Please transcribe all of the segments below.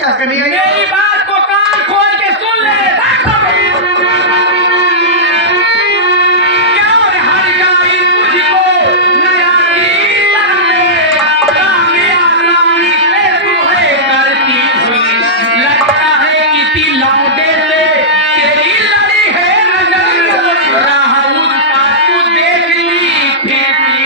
क्या करनी है? मेरी बात को कान खोल के सुन ले। क्या हर जाई तुझको नया की तरह कामयाबी पे तू है करती हुई। लगता है किसी लौंडे से तेरी लड़ी है नजर। राह उसका तू देखती फिरती।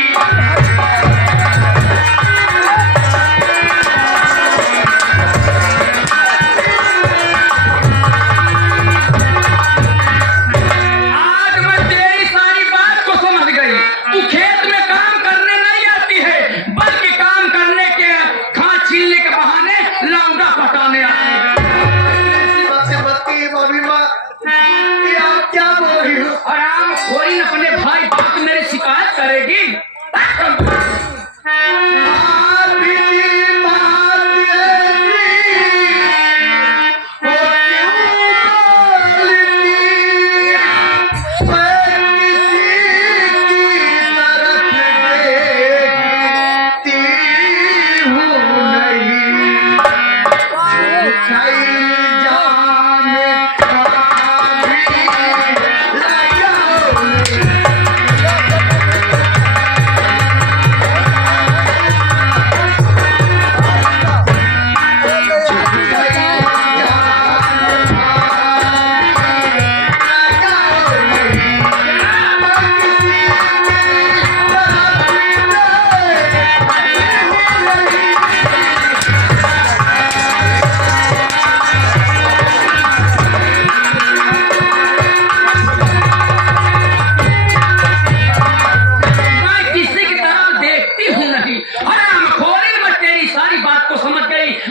अपने भाई बाप मेरी शिकायत करेगी।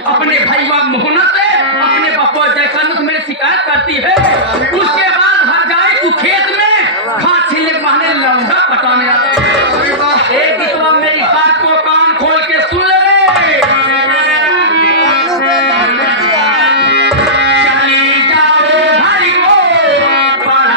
अपने भाई बाप मोहना से अपने बप्पा जयकानंद मेरी शिकायत करती है। उसके बाद हर जाए तू खेत में घास छीलने बहाने लौंडा पटाने आता है। एक इतना मेरी बात को कान खोल के सुन ले। चली जाओ भाई को बड़ा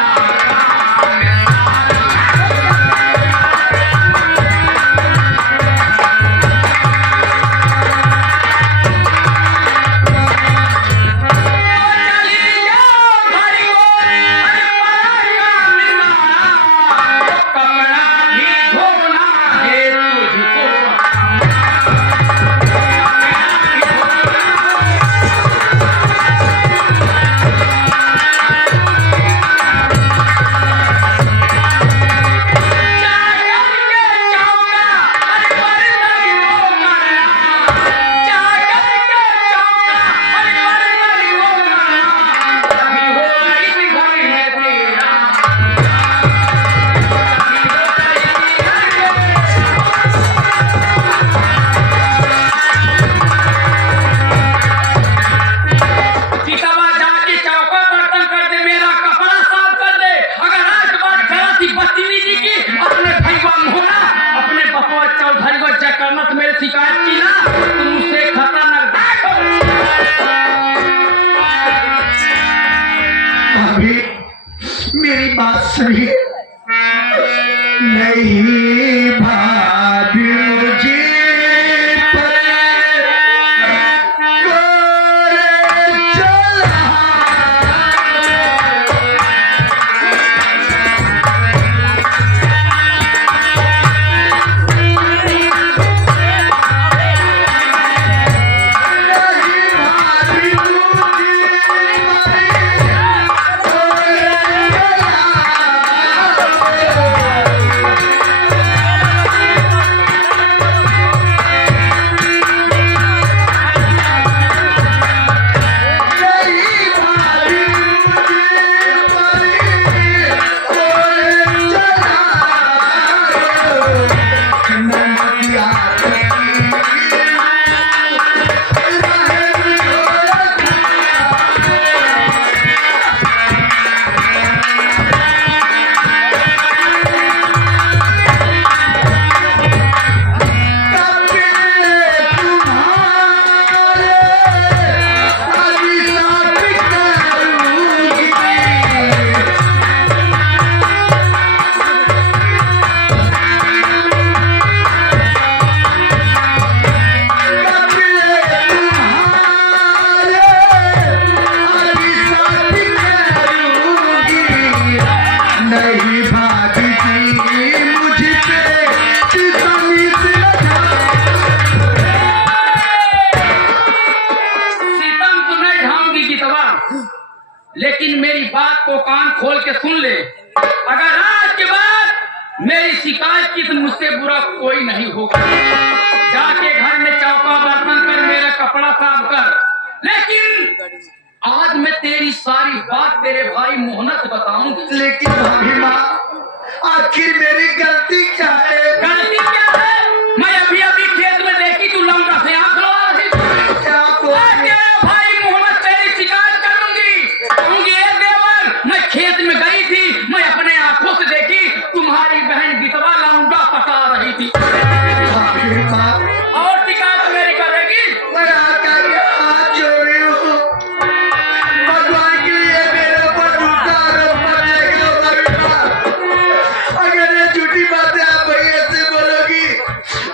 मेरे शिकायत की ना तुमसे खतरनाक अभी मेरी बात सुनिए। नहीं भाभी मुझे के सुन ले, अगर आज के बाद मेरी शिकायत की तो मुझसे बुरा कोई नहीं होगा। जाके घर में चौका बर्तन कर, मेरा कपड़ा साफ कर, लेकिन आज मैं तेरी सारी बात तेरे भाई मोहना से बताऊंगी। लेकिन भाभी माँ, आखिर मेरी गलती क्या है? गलती क्या है? मैं अभी अभी खेत में देखी तू लौंडा से आंख लगा रही थी। क्या आज तेरे भाई मोहना तेरी शिकायत करूंगी, कहूंगी ए देवर, मैं खेत में गई थी, मैं अपने आंखों से देखी तुम्हारी बहन गीतवा लौंडा पका रही थी। भाभी माँ, और शिकायत मेरी करेगी? मैं हाथ जोड़ रही हूँ, भगवान के लिए मेरे ऊपर झूठा आरोप मत लगाओ भाभी माँ। अगर ये झूठी बातें आप भैया से बोलोगी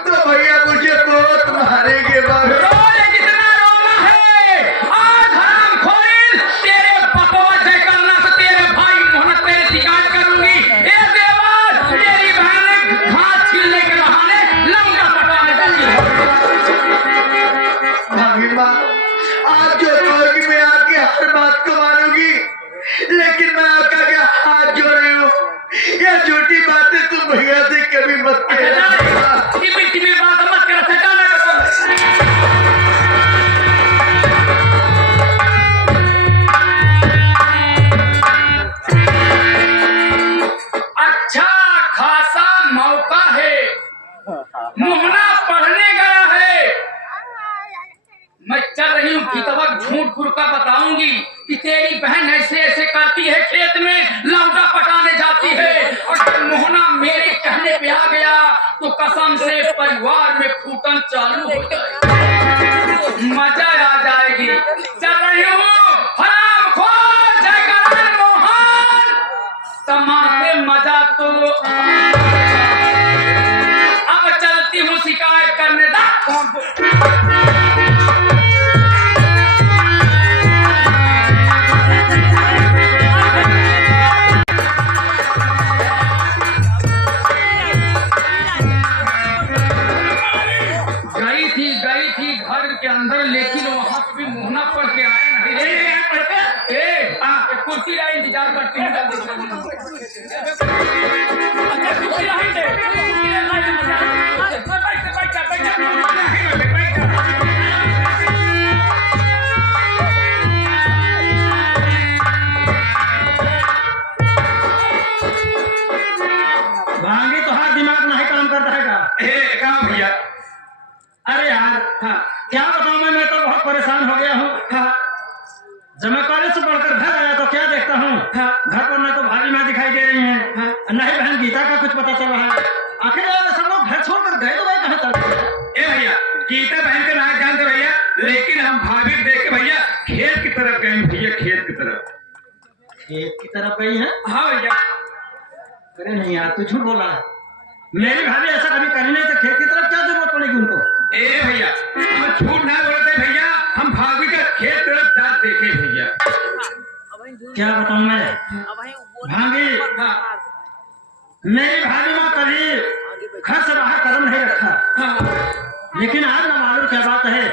तो भैया मुझे बहुत मारेंगे भाभी। रोज कितना रोना है? आज हरामखोरी तेरे बकवा जयकारना से तेरे भाई मोहना तेरी शिकायत करूंगी। ए देवर, तेरी बहन घास छीलने के बहाने लौंडा पकाने जाती है। भाभी माँ, आप जो कहोगी मैं आपकी हर बात को मानूंगी, लेकिन मैं आपका क्या हाथ जोड़ रही हूँ, ये झूठी बातें तुम भैया से कभी मत कहना। ये मिट्टी में बात मत कर, सटाना अच्छा खासा मौका है, मोहना पढ़ने गया है, मैं चल रही हूँ गीतवा झूठ फुरका बताऊंगी कि तेरी बहन ऐसे ऐसे करती है, खेत में लौंडा पकाने जाती है। और मोहना मेरे कहने पे आ गया तो कसम से परिवार में फूटन चालू हो जाएगी, मजा आ जाएगी। चल रही हूँ हरामखोर जयकार मोहन, तमाशे मजा तो अब चलती हूँ शिकायत करने दा। गई थी घर के अंदर, लेकिन वहां पे भी मोहना पढ़ के आया नहीं। कुर्सी ला, इंतजार करती हूँ। कुर्सी ला, भांगी तो हर दिमाग नहीं काम करता है का? भैया, अरे यार, हाँ, क्या बताऊं मैं तो बहुत परेशान हो गया हूँ। हाँ, जब मैं कॉलेज से पढ़कर घर आया तो क्या देखता हूँ, हाँ, घर पर न तो भाभी माँ दिखाई दे रही हैं, हाँ, न ही बहन गीता का कुछ पता चल रहा है। आखिर यार सब लोग घर छोड़कर गए तो गए कहाँ तक? ए भैया, गीता बहन का नाम जानते भैया, लेकिन हम भाभी को देख के भैया खेत की तरफ गए भैया, खेत की तरफ। खेत की तरफ गई है? हाँ भैया। अरे नहीं यार, तू झूठ बोला है। मेरी भाभी ऐसा कभी करी नहीं, तो खेत की तरफ क्या जरूरत पड़ेगी उनको? ए भैया, हम झूठ ना बोलते भैया, हम भाभी का खेत तरफ जात देखे भैया। क्या बताऊं मैं भाभी, हाँ, मेरी भाभी माँ कभी घर से बाहर कदम नहीं रखा। हाँ, लेकिन आज ना मालूम क्या बात है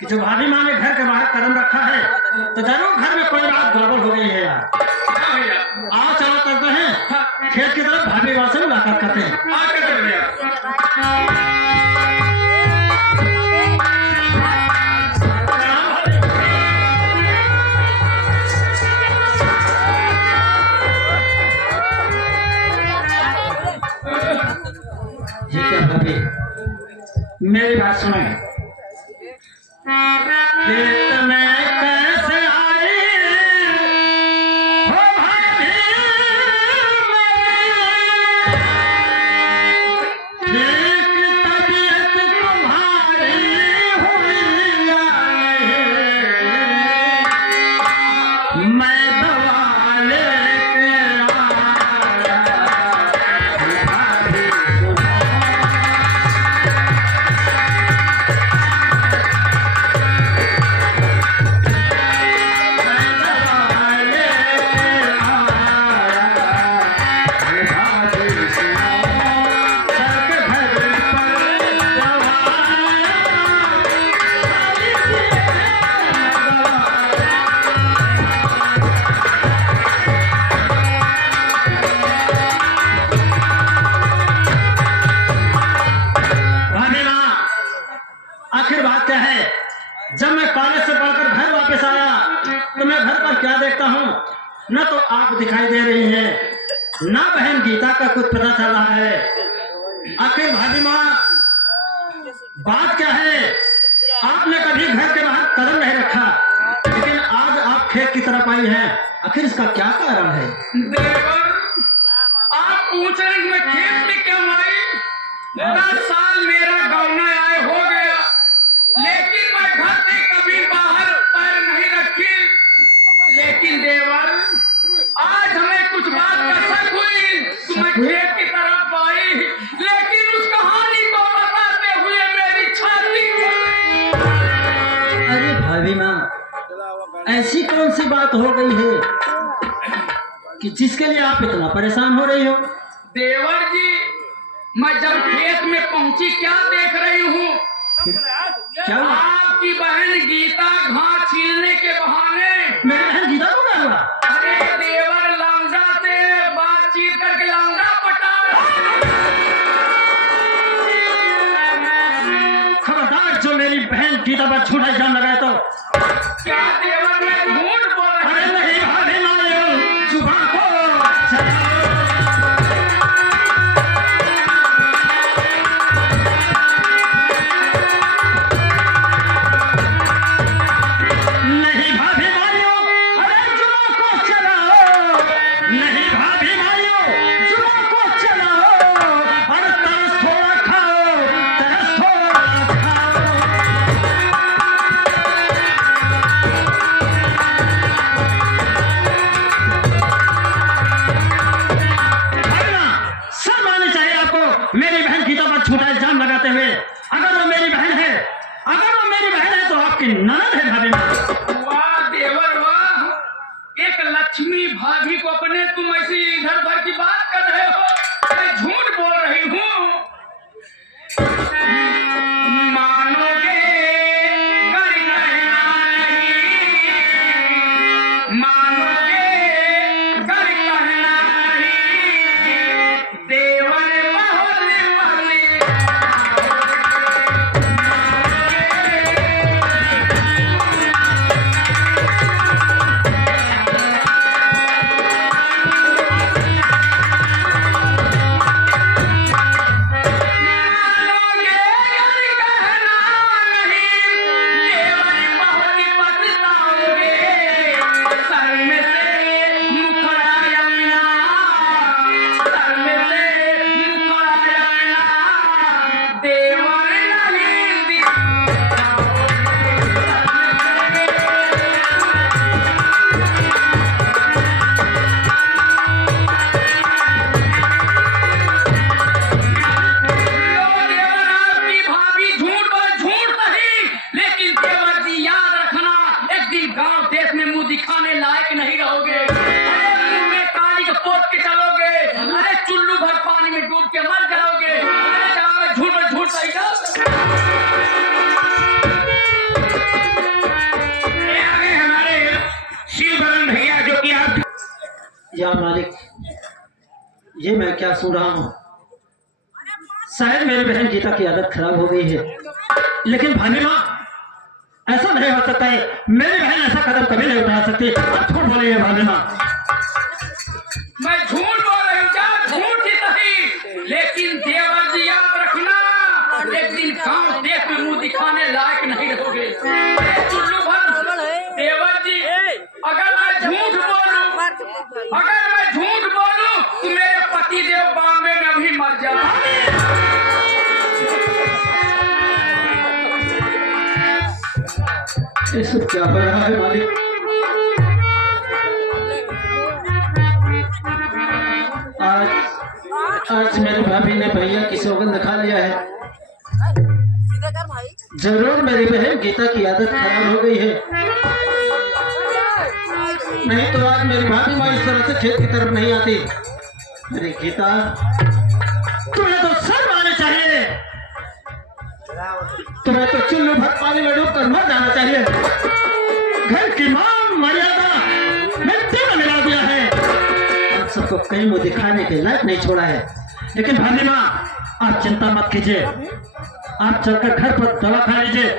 कि जो भाभी माँ ने घर के बाहर कदम रखा है तो जरूर घर में कोई बात गड़बड़ हो गई है यार। हाँ भैया, आओ चलो करते हैं खेत की तरफ, भाभी माँ से मुलाकात करते हैं। आ कर भैया। जी क्या भाभी, मेरी बात सुनो। खेत में कैसे आई हो भाभी मेरी, ठीक तबीयत तुम्हारी हुई या नहीं, मैं दवा लेके आया भाभी सुनो। आखिर बात क्या है? जब मैं कॉलेज से पढ़कर घर वापस आया तो मैं घर पर क्या देखता हूँ, न तो आप दिखाई दे रही हैं, ना बहन गीता का कुछ पता चल रहा है। आखिर भाभी माँ, बात क्या है? आपने कभी घर के बाहर कदम नहीं रखा, लेकिन आज आप खेत की तरफ आई हैं। आखिर इसका क्या कारण है? देवर, आप पूछ रहे हैं मैं खेत में क्यों आई? 10 साल मेरा गौना आए हो गया, लेकिन मैं घर से कभी बाहर पैर नहीं रखी। लेकिन देवर, आज हमें कुछ बात का शक हुई तो मैं खेत की तरफ आई, लेकिन उस कहानी को बताते हुए मेरी छाती फट गई। अरे भाभी माँ, ऐसी कौन सी बात हो गई है कि जिसके लिए आप इतना परेशान हो रही हो? देवर जी, मैं जब खेत में पहुंची क्या देख रही हूँ? क्या हुआ? आपकी बहन गीता घास छीलने के बहाने मेरी बहन गीता को क्या हुआ? अरे देवर, लौंडा से बातचीत करके लौंडा पटा। खबरदार, जो मेरी बहन गीता पर झूठा इल्जाम लगाए तो। क्या देवर, मैं झूठ बोल रही अरे हूँ? नहीं भाभी माँ, जुबान को चलाओ। नहीं भाभी माइयो, अरे जुबान को चलाओ। नहीं भाभी माइयो, जुबान को चलाओ। और तरस थोड़ा खाओ, तरस थोड़ा खाओ। शर्म आनी चाहिए आपको मेरी बहन गीता पर झूठा इल्जाम लगाते हुए। अगर वो मेरी बहन है, तो आपकी ननद है भाभी माँ। वाह देवर वाह, एक लक्ष्मी भाभी को अपने तुम ऐसी इधर उधर की बात कर रहे हो। मैं झूठ बोल रही हूँ। मानोगे कर कहना नहीं, मानोगे कर कहना नहीं, देवर बहुत पसंद। दिखाने लायक नहीं रहोगे। अरे मुंह में काली का पोत के चलोगे, अरे चुल्लू भर पानी में डूब के मर जाओगे। अरे जहाँ मैं झूठ सही ना। ये आ गए हमारे शिवबरन भैया, जो कि आप। या मालिक, ये मैं क्या सुन रहा हूँ? शायद मेरी बहन गीता की आदत खराब हो गई है, लेकिन भाभी माँ, ऐसा नहीं हो सकता है। मेरी बहन ऐसा कदम कभी नहीं उठा सकती। अब झूठ बोली है भाभी माँ। मैं झूठ बोल रही हूँ, झूठ ही सही, लेकिन देवर जी याद रखना, एक दिन गांव देश में मुंह दिखाने लायक नहीं रहोगे। चुल्लू भर देवर जी, अगर मैं झूठ बोलूं तो मेरे पति देव बॉम्बे में भी मर जाए। ये सब क्या हो रहा है मालिक? आज मेरी भाभी ने भैया की सौगंध खा लिया है। जरूर मेरी बहन गीता की आदत खराब हो गई है, नहीं तो आज मेरी भाभी माँ इस तरह से खेत की तरफ नहीं आती। अरे गीता, तुम्हें तो शर्म आनी चाहिए। तुम्हें तो चुल्लू भर पानी में डूबकर मर जाना चाहिए। घर की मान मर्यादा मिट्टी में मिला दिया है। आप सबको कहीं मुंह दिखाने के लायक नहीं छोड़ा है। लेकिन भाभी माँ, आप चिंता मत कीजिए, आप चलकर घर पर दवा खा लीजिए।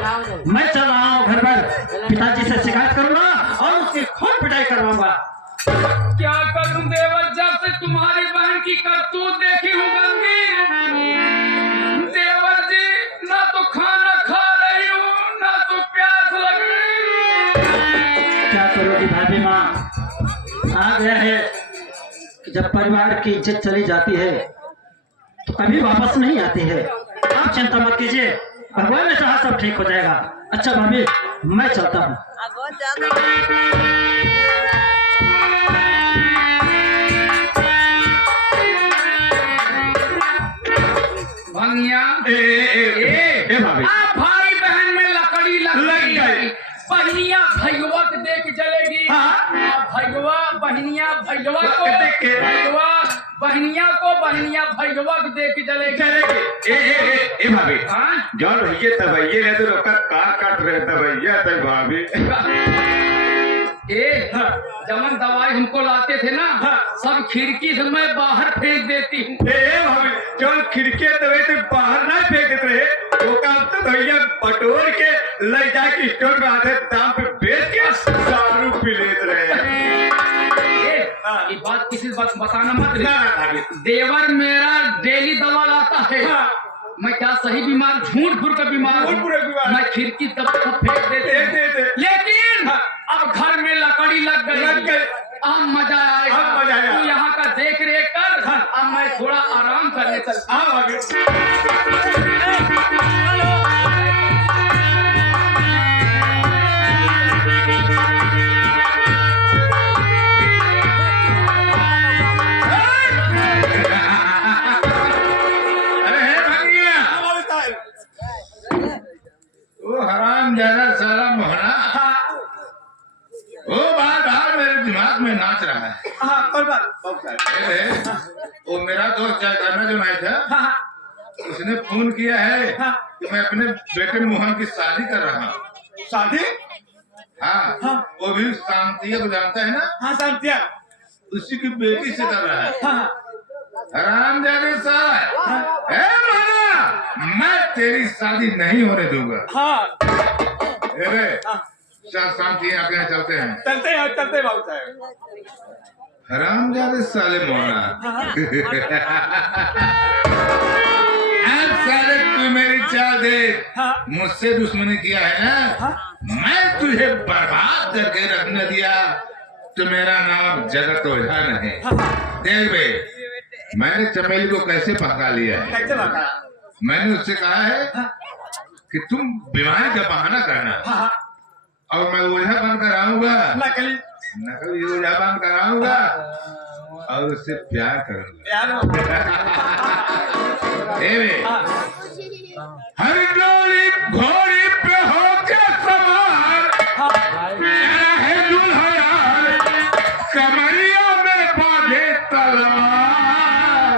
मैं चल रहा हूँ घर पर, पिताजी से शिकायत करूंगा और उसकी खूब पिटाई करवाऊंगा। क्या करूं देवर, जब से तुम्हारी बहन की करतूत देखी हूँ गंदी। देवर जी, ना तो खाना खा रही हूँ, ना तो प्यास लग रही। क्या करोगी भाभी माँ, आ गया है कि जब परिवार की इज्जत चली जाती है तो कभी वापस नहीं आती है। आप चिंता मत कीजिए, भगवान ने चाहा सब ठीक हो जाएगा। अच्छा भाभी, मैं चलता हूँ। भंगिया भाभी आप भाई बहन में लकड़ी लग गई। गई। बहनिया भैया के देख जलेगी। भैया बहनिया भैया को देख के। भैया बहनिया को बहनिया भैया के देख जलेगी। ए भाभी हाँ? जौन भैया तबैये ने तो रोका कार काट रहे तबैया तब भाभी जमन दवाई हमको लाते थे ना, सब खिड़की से मैं बाहर फेंक देती हूँ। भाभी जौन खिड़की दबे तो बाहर ना फेंक देते रहे वो काम तो भैया बटोर के ले जाके स्टोर में आधे दाम पे बेच के दारू पी लेते रहे। ये बात किसी बात बताना मत रे। ना भाभी देवर मेरा डेली दवा लाता है। मैं क्या सही बीमार, झूठ फूट कर बीमार हूँ। मैं खिड़की तब फेंक देते। लेकिन अब घर में लकड़ी लग गई। अब मजा आएगा। तू यहाँ का देख रेख कर। अब मैं थोड़ा आराम करने चलता। हराम ज्यादा सारा मोहना वो बार बार मेरे दिमाग में नाच रहा है। वो मेरा दोस्त क्या करना जो नहीं था, उसने फोन किया है कि मैं अपने बेटे मोहन की शादी कर रहा हूँ। शादी हाँ, वो भी शांति को जानता है ना। हाँ शांतिया उसी की बेटी से कर रहा है। हराम जाने साला, मैं तेरी शादी नहीं होने दूंगा। चल शांति आपके यहाँ चलते हैं। चलते बाबू साहब। हराम जाने साले मोहना। अब साले तू मेरी चाल देख, मुझसे दुश्मनी किया है ना, मैं तुझे बर्बाद करके रखने दिया तो मेरा नाम जगत ओझा नहीं। देख बे, मैंने चमेली को कैसे पका लिया है। मैंने उससे कहा है कि तुम बीमारी का बहाना करना और मैं ओझा बनकर आऊंगा, नकली ओझा बनकर आऊंगा और उससे प्यार करूंगा। हर डोली घोड़ी पे होकर सवार चला है दूल्हा यार, कमरिया में बांधे तलवार,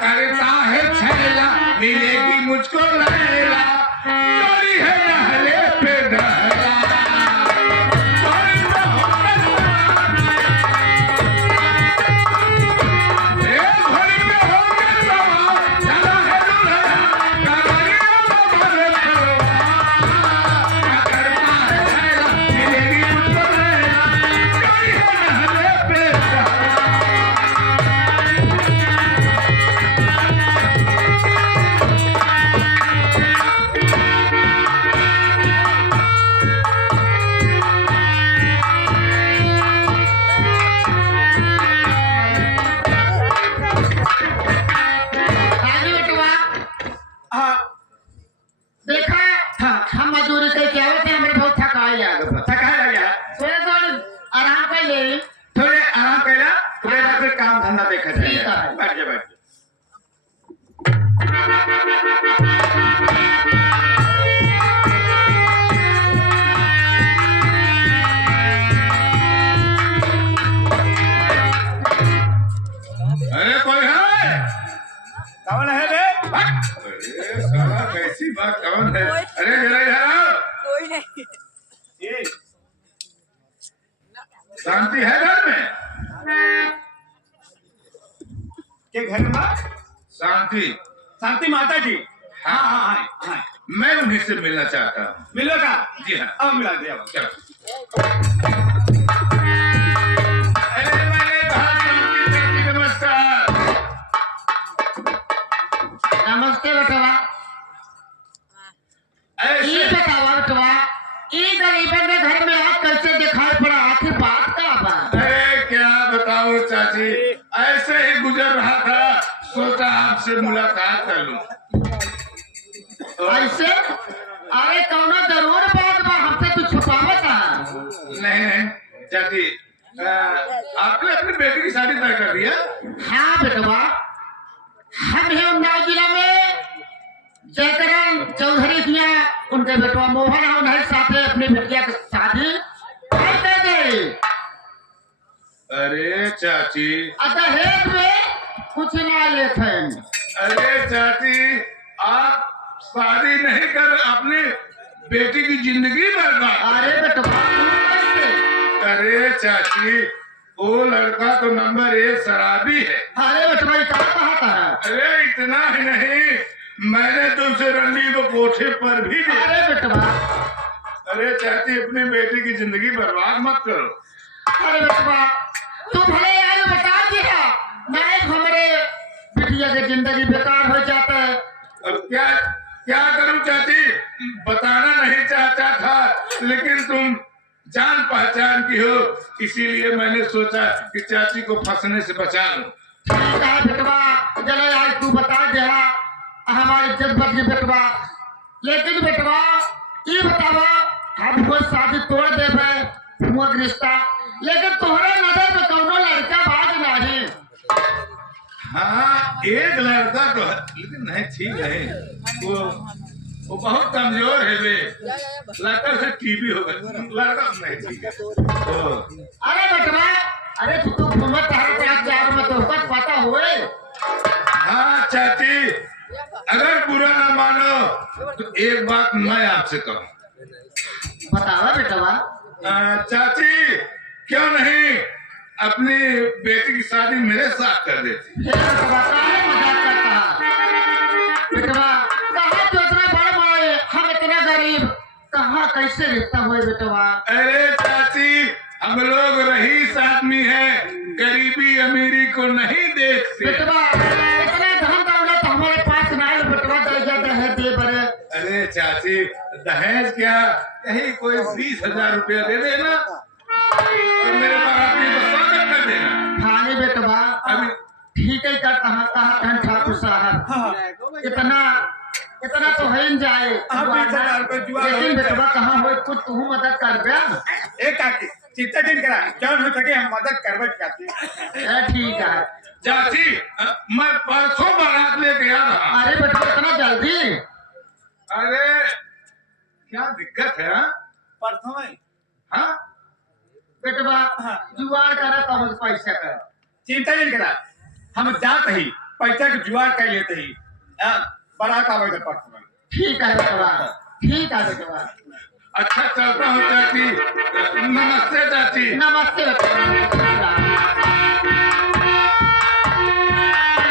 करता है छैला मिलेगी मुझको लैला, चोरी है नहले पे दहला, चोरी में होकर घोड़ी में होकर सवार चला है दूल्हा कमरिया में बांधे तलवार, करता है छैला मिलेगी मुझको लैला, चोरी है नहले पे दहला। देखा हम मजदूरी करके आए थे, हमें बहुत थकाया यार। थका गया थोड़ा थोड़ा आराम कर ले। थोड़े आराम कैला थोड़े बाद फिर काम धंधा देखा ठीक जाएगा। है। बैठ जा बैठ जा। अरे कोई है? कौन है बे? अरे साला कैसी बात, कौन है? अरे जरा इधर आओ। कोई नहीं। ये शांति है घर में? के घर में शांति शांति माता जी हाँ हाँ हाँ हाँ मैं उन्हीं से मिलना चाहता हूँ। मिलेगा जी हाँ। अब मिला दिया बस। चलो। अरे मैंने कहा जानकी चाची नमस्कार। नमस्ते बेटवा। ये ऐसे बतावा बेटवा, ये गरीबन के घर में आप कैसे दिखाई पड़ा? आखिर बात का बा? अरे क्या बताऊं चाची, ऐसे ही गुजर रहा था, सोचा आपसे मुलाकात कर लूं। ऐसे? अरे कौनो जरूर बात बा, हमसे कुछ छुपावता? नहीं नहीं चाची, आपने अपनी बेटी की शादी तय कर दिया? हाँ बेटवा, हम हैं उन्नाव जिला में जयकरण चौधरी किया, उनके बेटवा मोहन है, उन्हें साथे अपनी बिटिया की शादी तय कर दे। अरे चाची, दहेज में कुछ ना लेते। अरे चाची, आप शादी नहीं कर अपनी बेटी की जिंदगी बर्बाद। अरे बेटवा कैसे? अरे चाची, वो लड़का तो नंबर 1 शराबी है। अरे बेटवा ये क्या कहा था? अरे इतना ही नहीं, मैंने तो उसे रंडी को कोठे पर भी देखा। अरे बेटवा, अरे चाची, अपनी बेटी की जिंदगी बर्बाद मत करो। अरे बेटवा तू भले आज बता दिया, नहीं हमारे बिटिया की जिंदगी बेकार हो जाता है। अब क्या क्या करूं चाची, बताना नहीं चाहता था, लेकिन तुम जान पहचान की हो, इसीलिए मैंने सोचा कि चाची को फंसने से बचा लूं। ठीक है बेटवा, चलो आज तू बता दिया, हमारी इज्जत बढ़ गई बेटवा। लेकिन बेटवा ये बतावा, हम वो शादी तोड़ दे हुआ रिश्ता, लेकिन तुम्हारे नजर में कौनो लड़का बाज नहीं? हाँ, एक लड़का तो है, लेकिन नहीं ठीक है, वो बहुत कमजोर है वे, लगता है टीबी हो गया, लड़का नहीं ठीक है। अरे बेटवा, अरे तू घूमत चार में तो पता हुए। हाँ चाची, अगर बुरा ना मानो तो एक बात मैं आपसे कहूँ। बतावा बेटवा। चाची, क्यों नहीं अपनी बेटी की शादी मेरे साथ कर देती? ये बेटवा काहे मजाक करता? बेटवा कहाँ तो इतना बड़ माए, हम इतना गरीब, कहाँ कैसे रिश्ता हुए बेटवा? अरे चाची, हम लोग रईस आदमी हैं, गरीबी अमीरी को नहीं देखते। बेटवा इतना धन दौलत हमारे पास नहीं बेटवा, दहेज दे बड़े। अरे चाची, दहेज क्या, यही कोई 20,000 रुपया दे देना और मेरे बाराती को स्वागत कर देना। खाने बेटवा अभी ठीक है कर कहा ठाकुर साहब, इतना तो है न जाए। 20,000 रुपये जुआ लेकिन बेटवा कहाँ हो, कुछ तू मदद कर दे। एक काकी चिंता दिन करा, जौन हो सके हम मदद करबे चाची। ठीक है। चाची, मैं परसों बारात लेके आ रहा। अरे बेटवा इतना जल्दी? अरे क्या दिक्कत है? परसों में हाँ बेटवा जुगाड़ करे तो हम पैसा कर। चिंता नहीं करा, हम जात ही पैसा के जुगाड़ कर लेते ही, बारात आवे तो परसों में। ठीक है बेटवा, ठीक है बेटवा। अच्छा, चलता हूँ चाची। नमस्ते चाची। नमस्ते बेटवा।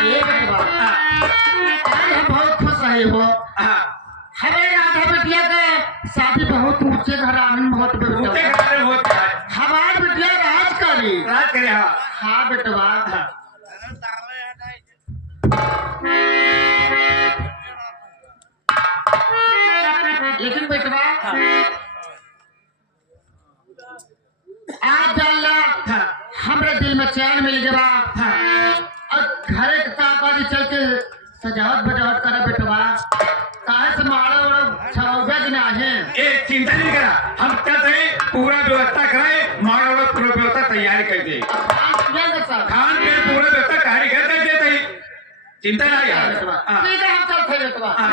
ये बेटवा आज हम बहुत खुश रहे हो, हमें राधा बिटिया का शादी बहुत ऊंचे घराने में बहुत ऊँचे बेटवा, घराने में होता है, हमारी बिटिया राज करी। राज करे। हाँ हाँ बेटवा, लेकिन बेटवा आज जानला हमरे दिल में चैन मिल गया, और घरे के कामकाज चल के सजावट बजावट करा बेटवा, काहे से मारो और छावगा दिन आहे। एक चिंता नहीं करा, हम चलते हैं, पूरा व्यवस्था कराए, मारो वाला पूरा व्यवस्था तैयारी कर दे, खान पीन पूरा व्यवस्था कारीगर कर देते ही, चिंता नहीं यार। ठीक है हम चलते बेटवा। हाँ।